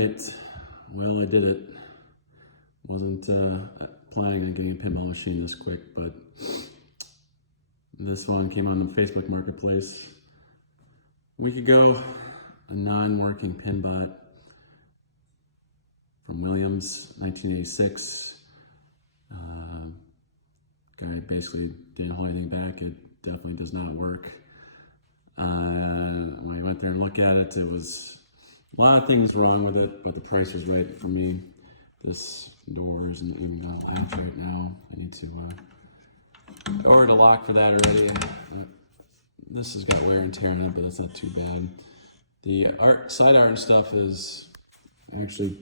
right, well, I did it. Wasn't planning on getting a pinball machine this quick, but this one came on the Facebook Marketplace a week ago. A non-working Pinbot from Williams, 1986. Guy basically didn't hold anything back. It definitely does not work. When I went there and looked at it, it was a lot of things wrong with it, but the price was right for me. This door isn't even gonna latch right now. I need to order the lock for that already. This has got wear and tear on it, but it's not too bad. The side art and stuff is actually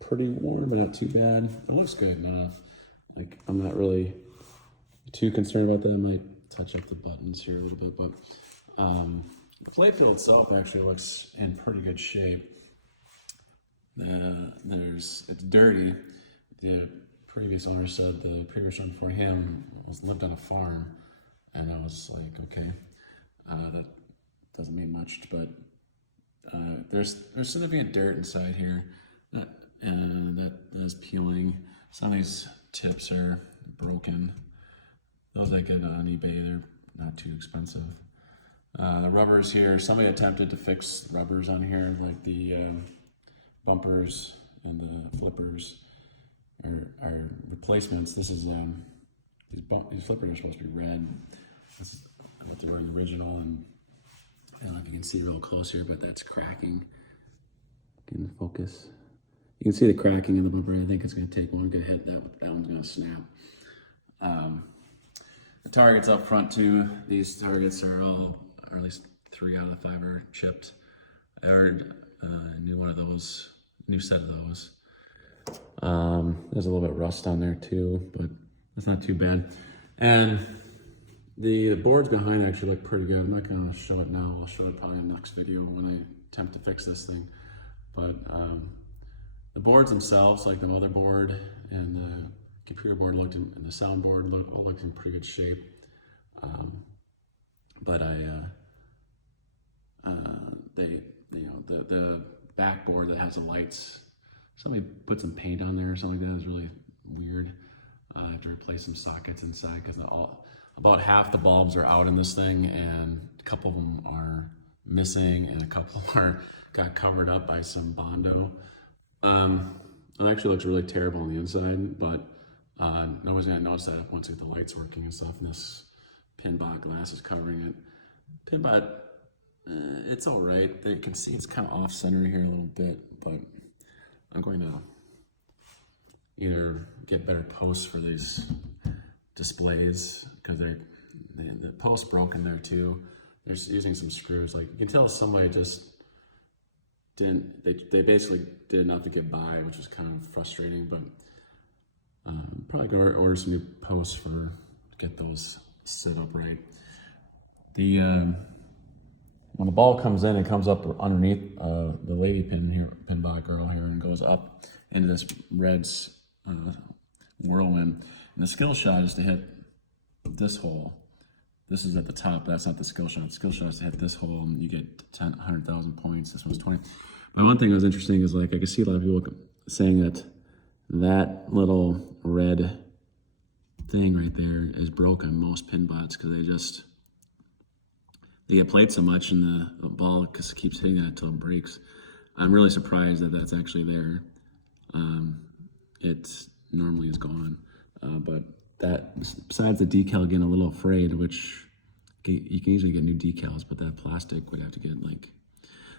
pretty worn, but not too bad. It looks good enough. Like, I'm not really too concerned about that. I might touch up the buttons here a little bit, but the plate field itself actually looks in pretty good shape. It's dirty. The previous owner said the previous owner before him lived on a farm, and I was like, okay, that doesn't mean much, but there's significant dirt inside here, and that is peeling. Some of these tips are broken. Those I get on eBay, they're not too expensive. The rubbers here, somebody attempted to fix rubbers on here, like the bumpers and the flippers are replacements. This is these flippers are supposed to be red. This is what they were in the original, and I don't know if you can see real close here, but that's cracking. Can focus. You can see the cracking in the bumper. I think it's going to take one good hit. That one's going to snap. The targets up front too. These targets are all, or at least 3 out of the 5 are chipped. I ordered a new set of those. There's a little bit of rust on there too, but it's not too bad. And the boards behind actually look pretty good. I'm not going to show it now. I'll show it probably in the next video when I attempt to fix this thing. But the boards themselves, like the motherboard and the computer board and the soundboard all looked in pretty good shape. But the backboard that has the lights, somebody put some paint on there or something like that. Is really weird. I have to replace some sockets inside because about half the bulbs are out in this thing, and a couple of them are missing, and a couple got covered up by some Bondo. It actually looks really terrible on the inside, but nobody's gonna notice that once we get the lights working and stuff, and this Pinbot glass is covering it. Pinbot, it's all right. You can see it's kind of off center here a little bit, but I'm going to either get better posts for these displays, because the post broken there too. They're just using some screws. Like, you can tell somebody just didn't. They basically did enough to get by, which is kind of frustrating. But probably go order some new posts to get those set up right. When the ball comes in, it comes up underneath the lady pin here, Pinbot girl here, and goes up into this red whirlwind. And the skill shot is to hit this hole. This is at the top. That's not the skill shot. The skill shot is to hit this hole, and you get 100,000 points. This one's 20. But one thing that was interesting is, like, I can see a lot of people saying that little red thing right there is broken. Most Pinbots, because they get played so much, and the ball just keeps hitting that until it breaks. I'm really surprised that that's actually there. It normally is gone, but that, besides the decal getting a little afraid, which you can easily get new decals, but that plastic would have to get, like,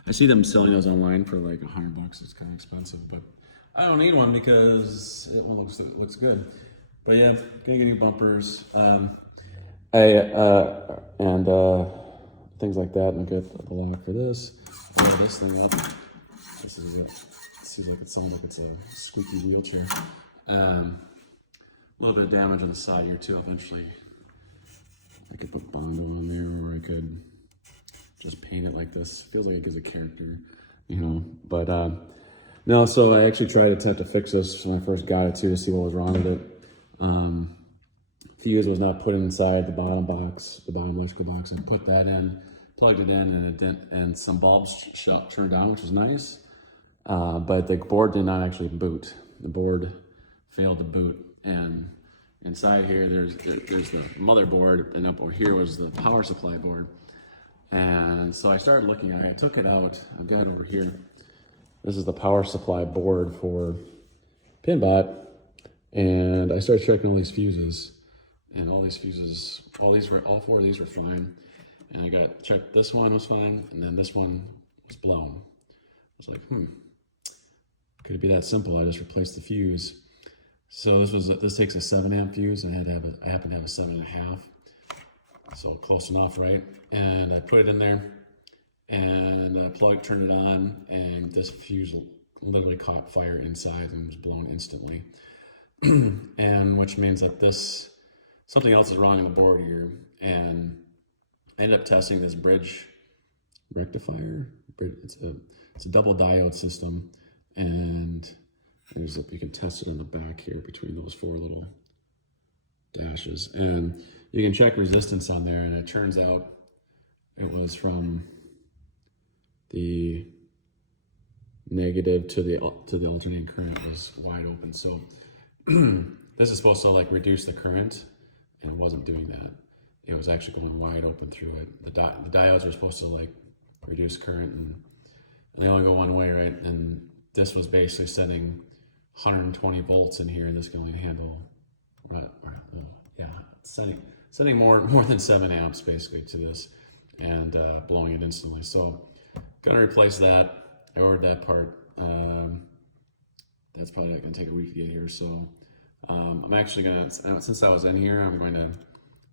I see them selling those online for like $100. It's kind of expensive, but I don't need one because it looks good. But yeah, gonna get new bumpers, and things like that, and I'll get the lock for this. I'll get this thing up. This is it. Seems like it sounds like it's a squeaky wheelchair. A little bit of damage on the side here too. Eventually, I could put Bondo on there, or I could just paint it like this. Feels like it gives a character, you know. But no, so I actually tried to attempt to fix this when I first got it too, to see what was wrong with it. Fuse was not put inside the bottom box, the bottom electrical box. I put that in, plugged it in, and some bulbs turned on, which was nice. but the board did not actually boot. The board failed to boot, and inside here there's the motherboard, and up over here was the power supply board. And so I started looking at it. I took it out. I've got it over here. This is the power supply board for Pinbot, and I started checking all these fuses, and all these fuses, all four of these were fine. And I got checked. This one was fine, and then this one was blown. I was like, could it be that simple? I just replaced the fuse. So this takes a 7 amp fuse, and I happen to have a 7.5. So close enough, right? And I put it in there, and I turned it on, and this fuse literally caught fire inside and was blown instantly. And which means that something else is wrong in the board here. And I ended up testing this bridge rectifier. It's a double diode system, and you can test it on the back here between those 4 little dashes, and you can check resistance on there, and it turns out it was from the negative to the alternating current was wide open. So this is supposed to like reduce the current, and it wasn't doing that. It was actually going wide open through it. The diodes are supposed to like reduce current, and they only go one way, right? And this was basically sending 120 volts in here, and this can only handle sending more than 7 amps basically to this, and blowing it instantly. So gonna replace that. I ordered that part. That's probably gonna take a week to get here. So I'm actually gonna, since I was in here,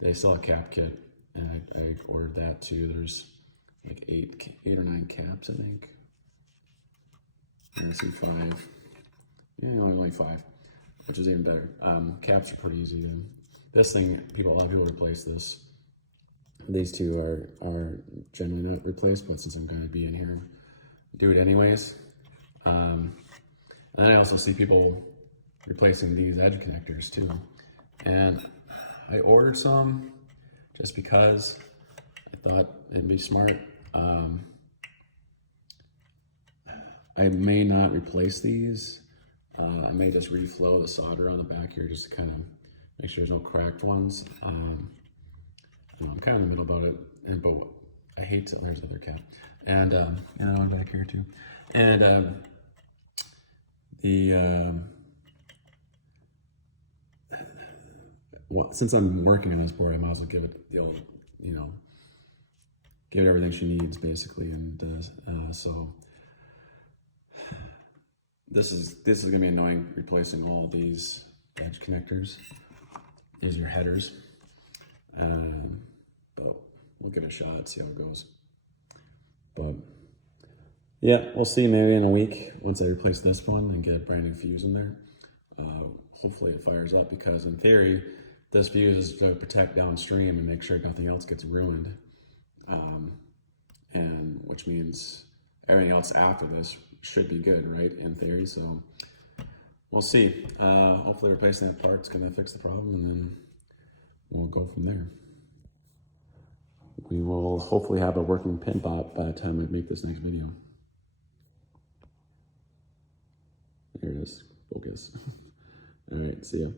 they sell a cap kit, and I ordered that too. There's like 8 or 9 caps, I think. I see 5. Yeah, only 5, which is even better. Caps are pretty easy to. This thing, a lot of people replace this. These 2 are generally not replaced, but since I'm going to be in here, do it anyways. And then I also see people replacing these edge connectors too. And I ordered some just because I thought it'd be smart. I may not replace these. I may just reflow the solder on the back here just to kind of make sure there's no cracked ones. I'm kind of in the middle about it, but I hate to, there's the other cap. And one back here too. And since I'm working on this board, I might as well give it the old, give it everything she needs basically. And so this is gonna be annoying, replacing all these edge connectors. These are your headers, but we'll give it a shot, see how it goes. But yeah, we'll see maybe in a week once I replace this one and get a brand new fuse in there. Hopefully it fires up, because in theory, this fuse is to protect downstream and make sure nothing else gets ruined. And which means everything else after this should be good, right? In theory, so we'll see. Hopefully replacing that part's gonna fix the problem, and then we'll go from there. We will hopefully have a working Pinbot by the time I make this next video. There it is, focus. All right, see ya.